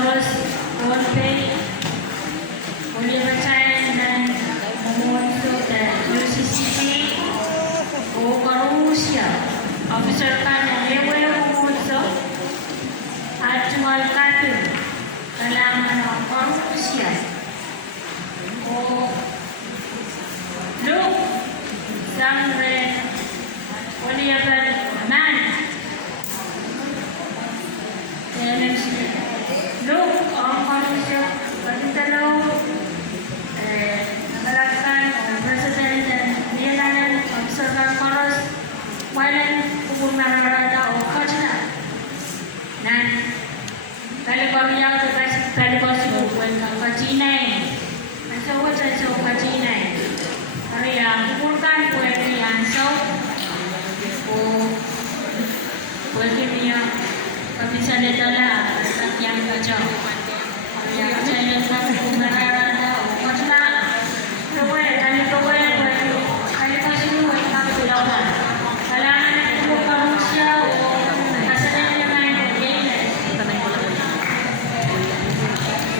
Chorus, Pompey, Oliver Chan, dan memuat dan UCCP, Rusia, Officer Khan yang level memuat at jual katu kailangan ng Rusia. O Luke, Sangre, Oliver Man, Luke, ang Rusia, Pagintalo, nakalagkan, President Nielanan, Observer Koros, Walan, Kumunarada o Kajna, nan California, California, Kajinay, so what's a so Kajinay? Kaya kukurkan pwede yan, so pwede niya kami sa letala at yang kacau. Kaya kaya